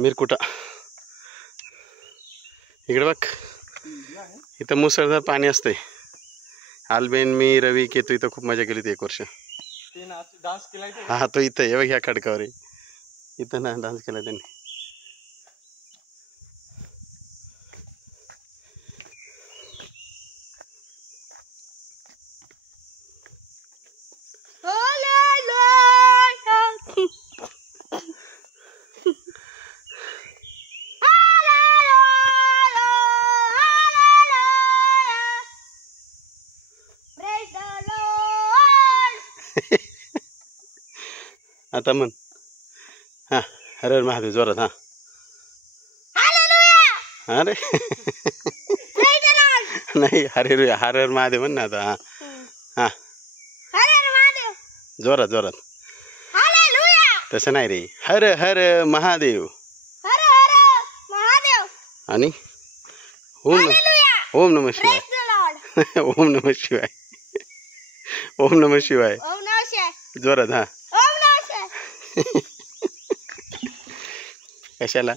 मिरकुटा इकडे बघ, इथं मुसळधार पाणी असते. आलबेन, मी, रवी, केतू इथं खूप मजा केली ती एक वर्ष. हा तो इथं आहे बघ, ह्या खडकावर आहे. इथं ना डान्स केला त्यांनी. आता म्हण, हा हर हर महादेव जोरात. हा अरे नाही, हर हर महादेव म्हण ना आता. हा हा जोरात जोरात. तसं नाही रे, हर हर महादेव. आणि ओम नमः शिवाय. ओम नमः शिवाय. ओम नमः शिवाय. जोरात. हा कशाला.